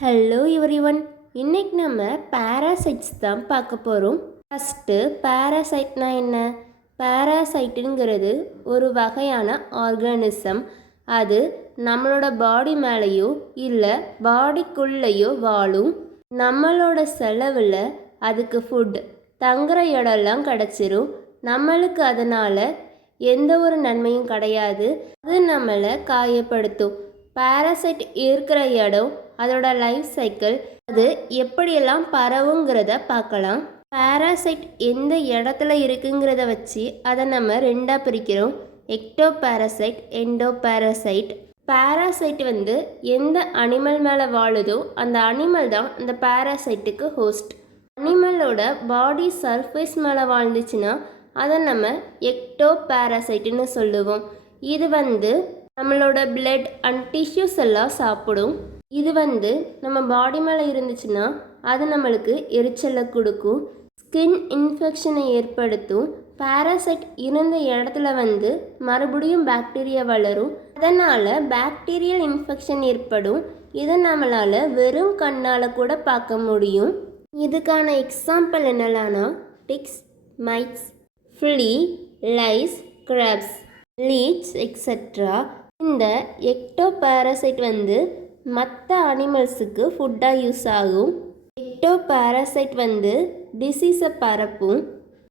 Hello everyone. இன்னைக்கு நம்ம parasites தான் பார்க்க போகிறோம். ஃபஸ்ட்டு பேராசைட்னா என்ன? பேராசைட்டுங்கிறது ஒரு வகையான ஆர்கானிசம். அது நம்மளோட பாடி மேலேயோ இல்லை பாடிக்குள்ளேயோ வாழும். நம்மளோட செலவில் அதுக்கு ஃபுட் தங்குற இடம்லாம் கிடச்சிரும். நம்மளுக்கு அதனால் எந்த ஒரு நன்மையும் கிடையாது. அது நம்மளை காயப்படுத்தும். பேராசைட் இருக்கிற இடம், அதோட லைஃப் சைக்கிள், அது எப்படியெல்லாம் பரவுங்கிறத பார்க்கலாம். பேராசைட் எந்த இடத்துல இருக்குங்கிறத வச்சு அதை நம்ம ரெண்டாக பிரிக்கிறோம். Ecto parasite, endo parasite. Parasite எந்த அனிமல் மேலே வாழுதோ அந்த அனிமல் தான் அந்த பேராசைட்டுக்கு ஹோஸ்ட். அனிமலோட பாடி சர்ஃபேஸ் மேலே வாழ்ந்துச்சுன்னா அதை நம்ம எக்டோ பேராசைட்டுன்னு சொல்லுவோம். இது நம்மளோட பிளட் அண்ட் டிஷ்யூஸ் எல்லாம் சாப்பிடும். இது நம்ம பாடி மேலே இருந்துச்சுன்னா அது நம்மளுக்கு எரிச்சலை கொடுக்கும், ஸ்கின் இன்ஃபெக்ஷனை ஏற்படுத்தும். பேராசைட் இருந்த இடத்துல மறுபடியும் பாக்டீரியா வளரும். அதனால் பாக்டீரியல் இன்ஃபெக்ஷன் ஏற்படும். இதை நம்மளால் வெறும் கண்ணால் கூட பார்க்க முடியும். இதுக்கான எக்ஸாம்பிள் என்னெல்லாம்னா ticks, mites, flea, lice, crabs, leech etcetera. இந்த எக்டோ பேராசைட் மற்ற அனிமல்ஸுக்கு ஃபுட்டாக யூஸ் ஆகும். எக்டோ பேராசைட் டிசீஸை பரப்பும்,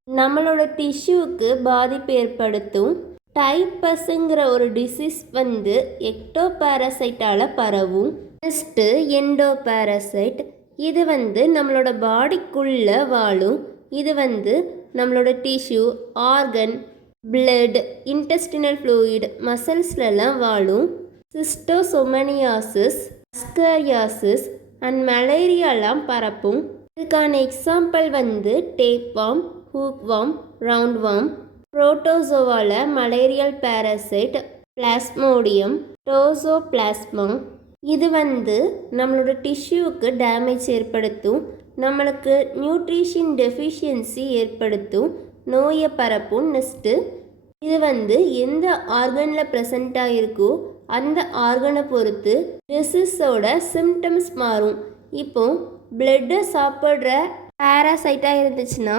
நம்மளோட டிஷ்யூவுக்கு பாதிப்பு ஏற்படுத்தும். டைப்பஸுங்கிற ஒரு டிசீஸ் எக்டோ பேராசைட்டால் பரவும். Next endoparasite. இது நம்மளோட பாடிக்குள்ளே வாழும். இது நம்மளோட tissue, organ, blood, intestinal fluid, மசில்ஸ்லாம் வாழும். சிஸ்டோசோமனியாசிஸ், அஸ்கரியாசிஸ் அண்ட் மலேரியாலாம் பரப்பும். இதுக்கான எக்ஸாம்பிள் டேப்வாம், ஹூக்வாம், ரவுண்ட்வாம். புரோட்டோசோவால மலேரியல் பேராசைட் பிளாஸ்மோடியம் டோசோபிளாஸ்மா. இது நம்மளோட டிஷ்யூவுக்கு டேமேஜ் ஏற்படுத்தும், நம்மளுக்கு நியூட்ரிஷன் டெஃபிஷியன்சி ஏற்படுத்தும், நோயை பரப்பும். நெக்ஸ்ட்டு இது எந்த ஆர்கனில் ப்ரெசண்ட்டாக இருக்கோ அந்த ஆர்கனை பொறுத்து டிசீஸோட சிம்டம்ஸ் மாறும். இப்போ பிளட்டை சாப்பிட்ற பேராசைட்டாக இருந்துச்சுன்னா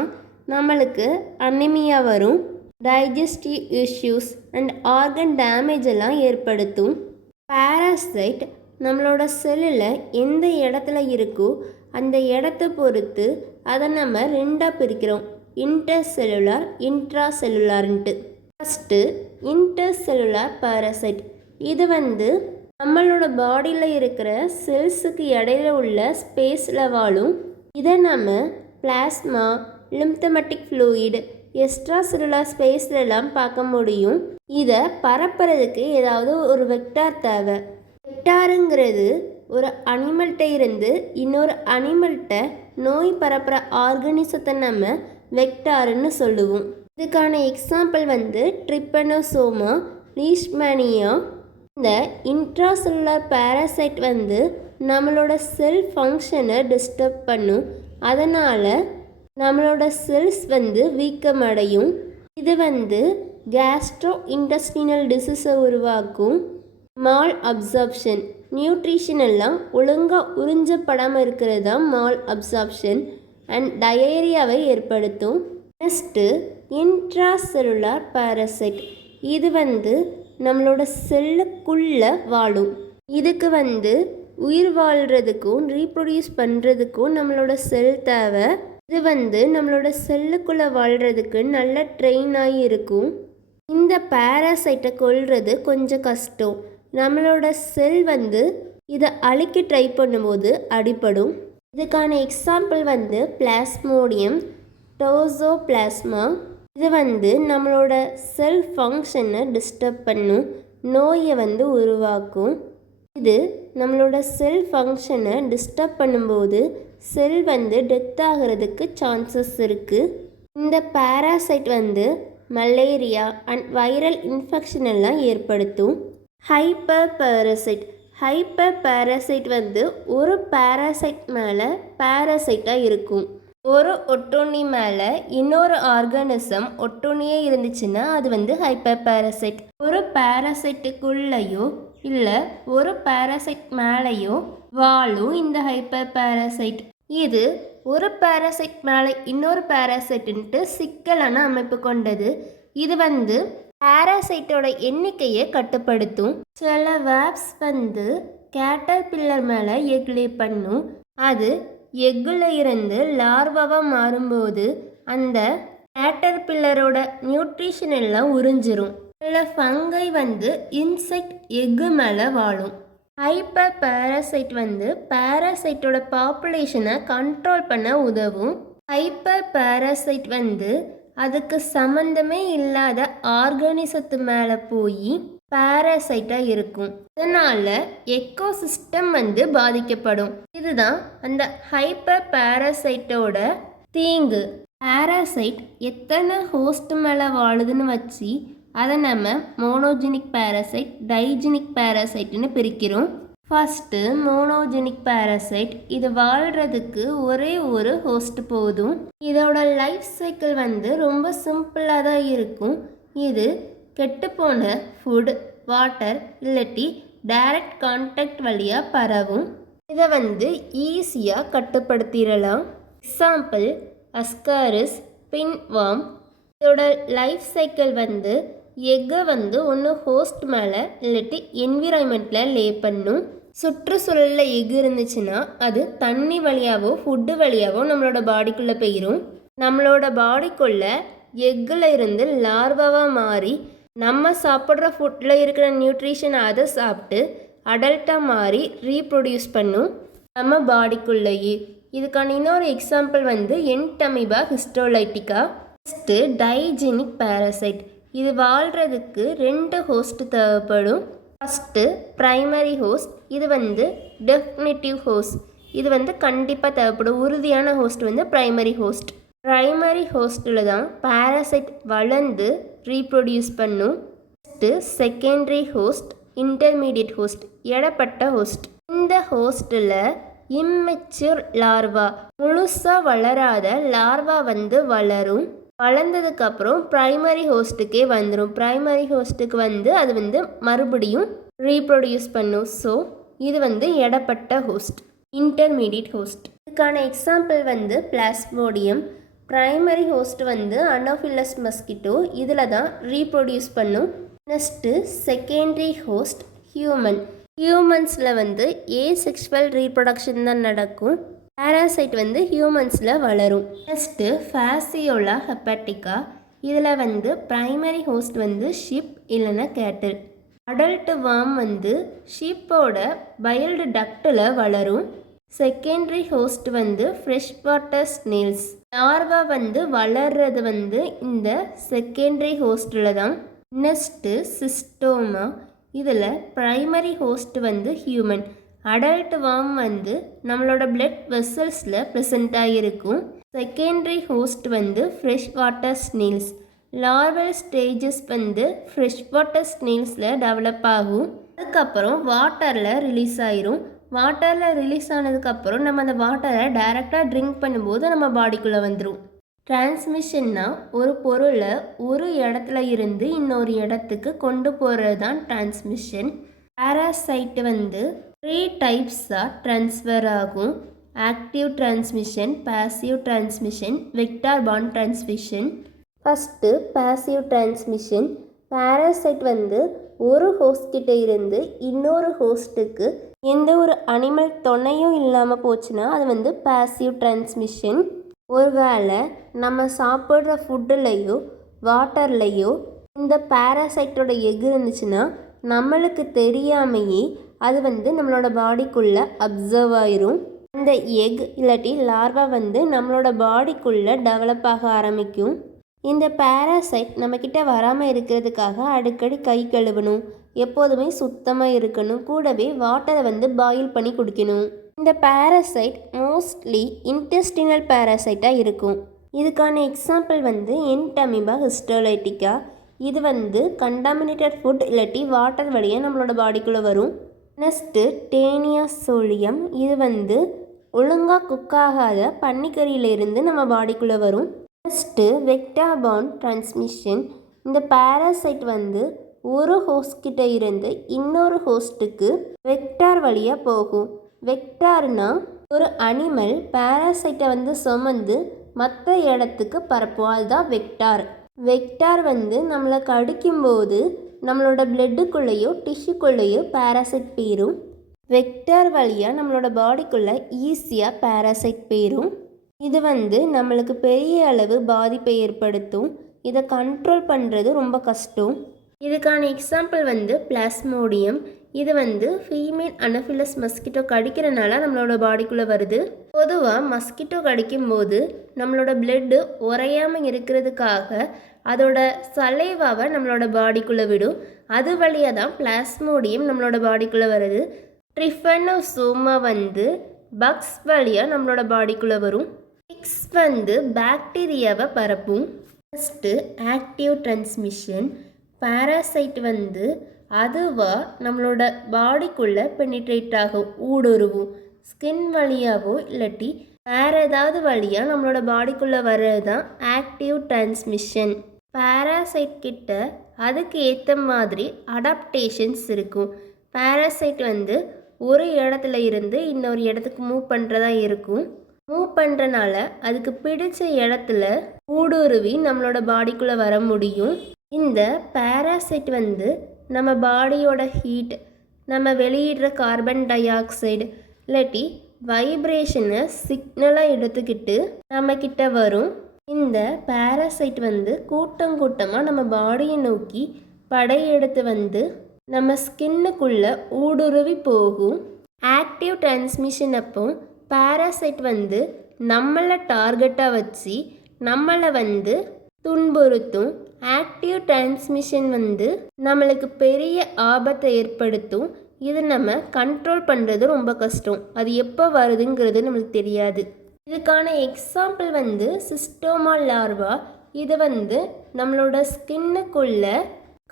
நம்மளுக்கு அனிமியா வரும், digestive issues and organ damage எல்லாம் ஏற்படுத்தும். பேராசைட் நம்மளோட செல்லில் எந்த இடத்துல இருக்கோ அந்த இடத்த பொறுத்து அதை நம்ம ரெண்டாக பிரிக்கிறோம், இன்டர்செல்லுலார், இன்ட்ராசெல்லுலார்ன்ட்டு. First intercellular parasite. இது நம்மளோட பாடியில் இருக்கிற செல்ஸுக்கு இடையில உள்ள ஸ்பேஸில் வாழும். இதை நம்ம பிளாஸ்மா, லிம்ஃபமெட்டிக் ஃப்ளூயிட், எக்ஸ்ட்ரா செல்லுலார் ஸ்பேஸ்லலாம் பார்க்க முடியும். இதை பரப்புறதுக்கு ஏதாவது ஒரு வெக்டார் தேவை. வெக்டாருங்கிறது ஒரு அனிமல்கிட்ட இருந்து இன்னொரு அனிமல்கிட்ட நோய் பரப்புகிற ஆர்கனிசத்தை நம்ம வெக்டாருன்னு சொல்லுவோம். இதுக்கான எக்ஸாம்பிள் ட்ரிப்பனோசோமா, லீஷ்மேனியா. இந்த இன்ட்ராசெல்லுலார் பேராசைட் நம்மளோட செல் ஃபங்க்ஷனை டிஸ்டர்ப் பண்ணும். அதனால் நம்மளோட செல்ஸ் வீக்கமடையும். இது கேஸ்ட்ரோ இன்டெஸ்டினல் டிசீஸை உருவாக்கும். மால் அப்சார்ப்ஷன், நியூட்ரிஷன் எல்லாம் ஒழுங்காக உறிஞ்சப்படாமல் இருக்கிறது தான் மால் அப்சார்ப்ஷன் அண்ட் டயேரியாவை ஏற்படுத்தும். Next intracellular parasite. இது நம்மளோட செல்லுக்குள்ளே வாழும். இதுக்கு உயிர் வாழ்கிறதுக்கும் ரீப்ரொடியூஸ் பண்ணுறதுக்கும் நம்மளோட செல் தேவை. இது நம்மளோட செல்லுக்குள்ளே வாழ்கிறதுக்கு நல்ல ட்ரெயின் ஆகி இருக்கும். இந்த பேராசைட்டை கொல்றது கொஞ்சம் கஷ்டம். நம்மளோட செல் இதை அழிக்க ட்ரை பண்ணும்போது அடிபடும். இதுக்கான எக்ஸாம்பிள் பிளாஸ்மோடியம் டோசோபிளாஸ்மா. இது நம்மளோட செல் ஃபங்க்ஷனை டிஸ்டர்ப் பண்ணும், நோயை உருவாக்கும். இது நம்மளோட செல் ஃபங்க்ஷனை டிஸ்டர்ப் பண்ணும்போது செல் டெத் ஆகிறதுக்கு சான்சஸ் இருக்குது. இந்த parasite malaria and viral infection எல்லாம் ஏற்படுத்தும். Hyper parasite. ஹைப்பர் பேராசைட் ஒரு பேராசைட் மேலே பேராசைட்டாக இருக்கும். ஒரு ஒட்டுண்ணி மேலே இன்னொரு ஆர்கானிசம் ஒட்டுண்ணியே இருந்துச்சுன்னா அது ஹைப்பர் பேராசைட். ஒரு பேராசைட்டுக்குள்ளேயோ இல்லை ஒரு பாராசைட் மேலேயோ வாழும் இந்த ஹைப்பர் பாராசைட். இது ஒரு பாராசைட் மேலே இன்னொரு பாராசைட்டுன்ட்டு சிக்கலான அமைப்பு கொண்டது. இது பாராசைட்டோட எண்ணிக்கையை கட்டுப்படுத்தும். சில வேப்ஸ் கேட்டர் பில்லர் மேலே எக் லே பண்ணும். அது எக்கில் இருந்து லார்வாவாக மாறும்போது அந்த கேட்டர் பில்லரோட நியூட்ரிஷன் எல்லாம் உறிஞ்சிரும். சில ஃபங்கை இன்செக்ட் எக்கு மேலே வாழும். ஹைப்பர் பாராசைட் பாராசைட்டோட பாப்புலேஷனை கண்ட்ரோல் பண்ண உதவும். ஹைப்பர் பாராசைட் அதுக்கு சம்மந்தமே இல்லாத ஆர்கானிசத்து மேலே போய் பாராசைட்டாக இருக்கும். அதனால் எக்கோசிஸ்டம் பாதிக்கப்படும். இதுதான் அந்த ஹைப்பர் பாராசைட்டோட தீங்கு. பாராசைட் எத்தனை ஹோஸ்ட் மேலே வாழுதுன்னு வச்சு அதை நம்ம மோனோஜெனிக் பாராசைட், டைஜெனிக் பாராசைட்னு பிரிக்கிறோம். First monogenic parasite. இது வாழ்கிறதுக்கு ஒரே ஒரு ஹோஸ்ட் போதும். இதோட லைஃப் சைக்கிள் ரொம்ப சிம்பிளாக தான் இருக்கும். இது கெட்டுப்போன ஃபுட், வாட்டர் இல்லாட்டி டைரக்ட் கான்டாக்ட் வழியாக பரவும். இதை ஈஸியாக கட்டுப்படுத்திடலாம். Example ascaris பின்வார்ம். இதோட லைஃப் சைக்கிள் எக்கை ஒன்று ஹோஸ்ட் மேலே இல்லாட்டி என்விரான்மெண்ட்டில் லே பண்ணும். சுற்றுச்சூழலில் எக் இருந்துச்சுன்னா அது தண்ணி வழியாவோ ஃபுட்டு வழியாவோ நம்மளோட பாடிக்குள்ளே போயிடும். நம்மளோட பாடிக்குள்ளே எக்கில் இருந்து லார்வாவாக மாறி நம்ம சாப்பிட்ற ஃபுட்டில் இருக்கிற நியூட்ரிஷன் அதை சாப்பிட்டு அடல்ட்டாக மாறி ரீப்ரொடியூஸ் பண்ணும் நம்ம பாடிக்குள்ளேயே. இதுக்கான இன்னொரு example entamoeba histolytica. Next digenic parasite. இது வாழ்கிறதுக்கு 2 ஹோஸ்ட் தேவைப்படும். First primary host. இது டெஃபினிட்டிவ் ஹோஸ்ட். இது கண்டிப்பாக தேவைப்படும். உறுதியான ஹோஸ்ட் ப்ரைமரி ஹோஸ்ட். ப்ரைமரி ஹோஸ்ட்டில் தான் பாராசைட் வளர்ந்து ரீப்ரொடியூஸ் பண்ணும். Next secondary host, intermediate host, இடப்பட்ட ஹோஸ்ட். இந்த ஹோஸ்ட்டில் இம்மெச்சூர் லார்வா, முழுசாக வளராத லார்வா வளரும். வளர்ந்ததுக்கப்புறம் ப்ரைமரி ஹோஸ்ட்டுக்கே வந்துடும். ப்ரைமரி ஹோஸ்ட்டுக்கு அது மறுபடியும் ரீப்ரொடியூஸ் பண்ணும். ஸோ இது இடப்பட்ட ஹோஸ்ட், இன்டர்மீடியட் ஹோஸ்ட். இதுக்கான example plasmodium. Primary host anopheles mosquito. இதில் தான் ரீப்ரொடியூஸ் பண்ணும். Next secondary host human. ஹியூமன்ஸில் ஏசெக்ஷுவல் ரீப்ரொடக்ஷன் தான் நடக்கும். பாராசைட் ஹியூமன்ஸில் வளரும். Next fasciola hepatica. இதில் ப்ரைமரி ஹோஸ்ட் ஷிப் இல்லைன்னா கேட்டில். அடல்ட் வார்ம் ஷிப்போட பைல்டு டக்டில் வளரும். Secondary host fresh water snails. Larva வளர்றது இந்த செகண்டரி ஹோஸ்டில் தான். Next schistosoma. இதில் primary host human. Adult worm நம்மளோட பிளட் வெசல்ஸில் ப்ரெசண்ட்டாக இருக்கும். Secondary host fresh water snails. Larval stages fresh water ஸ்னேல்ஸில் டெவலப் ஆகும். அதுக்கப்புறம் வாட்டரில் ரிலீஸ் ஆயிரும். வாட்டரில் ரிலீஸ் ஆனதுக்கப்புறம் நம்ம அந்த வாட்டரை டைரெக்டாக ட்ரிங்க் பண்ணும்போது நம்ம பாடிக்குள்ளே வந்துடும். டிரான்ஸ்மிஷன்னா ஒரு பொருளை ஒரு இடத்துல இருந்து இன்னொரு இடத்துக்கு கொண்டு போகிறது தான் டிரான்ஸ்மிஷன். பாராசைட்டு 3 டைப்ஸாக ட்ரான்ஸ்ஃபர் ஆகும். Active transmission, passive transmission, vector பாண்ட் transmission. First passive transmission. Parasite ஒரு ஹோஸ்ட்கிட்ட இருந்து இன்னொரு ஹோஸ்ட்டுக்கு எந்த ஒரு அனிமல் துணையும் இல்லாமல் போச்சுன்னா அது பாசிவ் டிரான்ஸ்மிஷன். ஒருவேளை நம்ம சாப்பிட்ற ஃபுட்டுலேயோ வாட்டர்லேயோ இந்த பாராசைட்டோட எக் இருந்துச்சுன்னா நம்மளுக்கு தெரியாமையே அது நம்மளோட பாடிக்குள்ளே அப்சர்வ் ஆயிரும். அந்த எக் இல்லாட்டி லார்வா நம்மளோட பாடிக்குள்ளே டெவலப் ஆக ஆரம்பிக்கும். இந்த பாராசைட் நம்மக்கிட்ட வராமல் இருக்கிறதுக்காக அடிக்கடி கை கழுவணும், எப்போதுமே சுத்தமாக இருக்கணும், கூடவே வாட்டரை பாயில் பண்ணி குடிக்கணும். இந்த பாராசைட் மோஸ்ட்லி இன்டெஸ்டினல் பாராசைட்டாக இருக்கும். இதுக்கான எக்ஸாம்பிள் என்டமீபா ஹிஸ்டோலைட்டிகா. இது கண்டாமினேட்டட் ஃபுட் இல்லாட்டி வாட்டர் வழியாக நம்மளோட பாடிக்குள்ளே வரும். Next taenia solium. இது ஒழுங்காக குக்காகாத பன்னிக்கறியிலிருந்து நம்ம பாடிக்குள்ளே வரும். நெக்ஸ்ட்டு வெக்டார் பாண்ட் டிரான்ஸ்மிஷன். இந்த பாராசைட் ஒரு ஹோஸ்ட் கிட்ட இருந்து இன்னொரு ஹோஸ்ட்டுக்கு வெக்டார் வழியாக போகும். வெக்டார்னா ஒரு அனிமல் பேராசைட்டை வந்து சுமந்து மற்ற இடத்துக்கு பரப்பும், அதுதான் வெக்டார். வெக்டார் வந்து நம்மளை கடிக்கும்போது நம்மளோட பிளட்டுக்குள்ளேயோ டிஷ்யூக்குள்ளேயோ பேராசைட் போயிடும். வெக்டார் வழியாக நம்மளோட பாடிக்குள்ளே ஈஸியாக பேராசைட் போயிடும். இது வந்து நம்மளுக்கு பெரிய அளவு பாதிப்பை ஏற்படுத்தும். இதை கண்ட்ரோல் பண்ணுறது ரொம்ப கஷ்டம். இதுக்கான எக்ஸாம்பிள் வந்து பிளாஸ்மோடியம். இது வந்து ஃபீமேல் அனஃபிலஸ் மஸ்கிட்டோ கடிக்கிறனால நம்மளோட பாடிக்குள்ளே வருது. பொதுவாக மஸ்கிட்டோ கடிக்கும்போது நம்மளோட பிளட்டு உறையாமல் இருக்கிறதுக்காக அதோட சலைவாவை நம்மளோட பாடிக்குள்ளே விடும். அது வழியாக தான் பிளாஸ்மோடியம் நம்மளோட பாடிக்குள்ளே வருது. ட்ரிஃபனோசோமா வந்து பக்ஸ் வழியாக நம்மளோட பாடிக்குள்ளே வரும். டிக்ஸ் வந்து பாக்டீரியாவை பரப்பும். First active transmission. பாராசைட் வந்து அதுவாக நம்மளோட பாடிக்குள்ளே பெனிட்ரேட் ஆகும், ஊடுருவும். ஸ்கின் வழியாகவோ இல்லாட்டி வேறு ஏதாவது வழியாக நம்மளோட பாடிக்குள்ளே வர்றது தான் ஆக்டிவ் டிரான்ஸ்மிஷன். பாராசைட் கிட்ட அதுக்கு ஏற்ற மாதிரி அடாப்டேஷன்ஸ் இருக்கும். பாராசைட் வந்து ஒரு இடத்துல இருந்து இன்னொரு இடத்துக்கு மூவ் பண்ணுறதா இருக்கும். மூவ் பண்ணுறனால அதுக்கு பிடிச்ச இடத்துல ஊடுருவி நம்மளோட பாடிக்குள்ளே வர முடியும். இந்த பாராசைட் வந்து நம்ம பாடியோட ஹீட், நம்ம வெளியிடுற கார்பன் டை ஆக்சைடு இல்லாட்டி வைப்ரேஷனை சிக்னலாக எடுத்துக்கிட்டு நம்மக்கிட்ட வரும். இந்த பாராசைட் வந்து கூட்டம் கூட்டமாக நம்ம பாடியை நோக்கி படையெடுத்து வந்து நம்ம ஸ்கின்னுக்குள்ளே ஊடுருவி போகும். ஆக்டிவ் டிரான்ஸ்மிஷன் அப்போ பாராசைட் வந்து நம்மளை டார்கெட்டாக வச்சு நம்மளை வந்து துன்புறுத்தும். ஆக்டிவ் டிரான்ஸ்மிஷன் வந்து நம்மளுக்கு பெரிய ஆபத்தை ஏற்படுத்தும். இது நம்ம கண்ட்ரோல் பண்ணுறது ரொம்ப கஷ்டம். அது எப்போ வருதுங்கிறது நம்மளுக்கு தெரியாது. இதுக்கான எக்ஸாம்பிள் வந்து சிஸ்டோமா லார்வா. இது வந்து நம்மளோட ஸ்கின்னுக்குள்ளே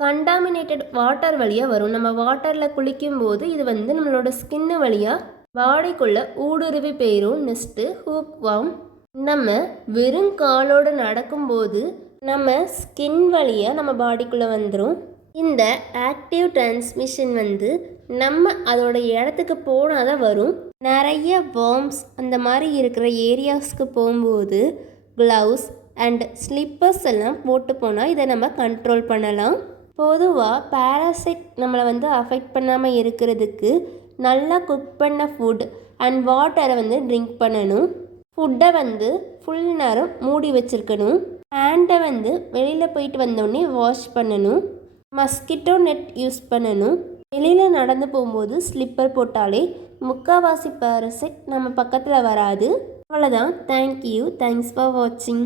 கண்டாமினேட்டட் வாட்டர் வழியாக வரும். நம்ம வாட்டரில் குளிக்கும்போது இது வந்து நம்மளோட ஸ்கின்னு வழியாக பாடிக்குள்ளே ஊடுருவி போயிடும். Next hookworm. நம்ம வெறும் காலோடு நடக்கும்போது நம்ம ஸ்கின் வழியாக நம்ம பாடிக்குள்ளே வந்துடும். இந்த ஆக்டிவ் டிரான்ஸ்மிஷன் வந்து நம்ம அதோட இடத்துக்கு போனால் தான் வரும். நிறைய வார்ம்ஸ் அந்த மாதிரி இருக்கிற ஏரியாஸ்க்கு போகும்போது க்ளவுஸ் அண்ட் ஸ்லிப்பர்ஸ் எல்லாம் போட்டு போனால் இதை நம்ம கண்ட்ரோல் பண்ணலாம். பொதுவாக பாராசைட் நம்மளை வந்து அஃபெக்ட் பண்ணாமல் இருக்கிறதுக்கு நல்லா குக் பண்ண ஃபுட் அண்ட் வாட்டரை வந்து ட்ரிங்க் பண்ணணும். ஃபுட்டை வந்து ஃபுல் நேரம் மூடி வச்சுருக்கணும். ஹேண்டை வந்து வெளியில் போயிட்டு வந்தோடனே வாஷ் பண்ணணும். மஸ்கிட்டோ நெட் யூஸ் பண்ணணும். வெளியில் நடந்து போகும்போது ஸ்லிப்பர் போட்டாலே முக்கால்வாசி பாராசைட் நம்ம பக்கத்தில் வராது. அவ்வளோதான். தேங்க்யூ. தேங்க்ஸ் ஃபார் வாட்சிங்.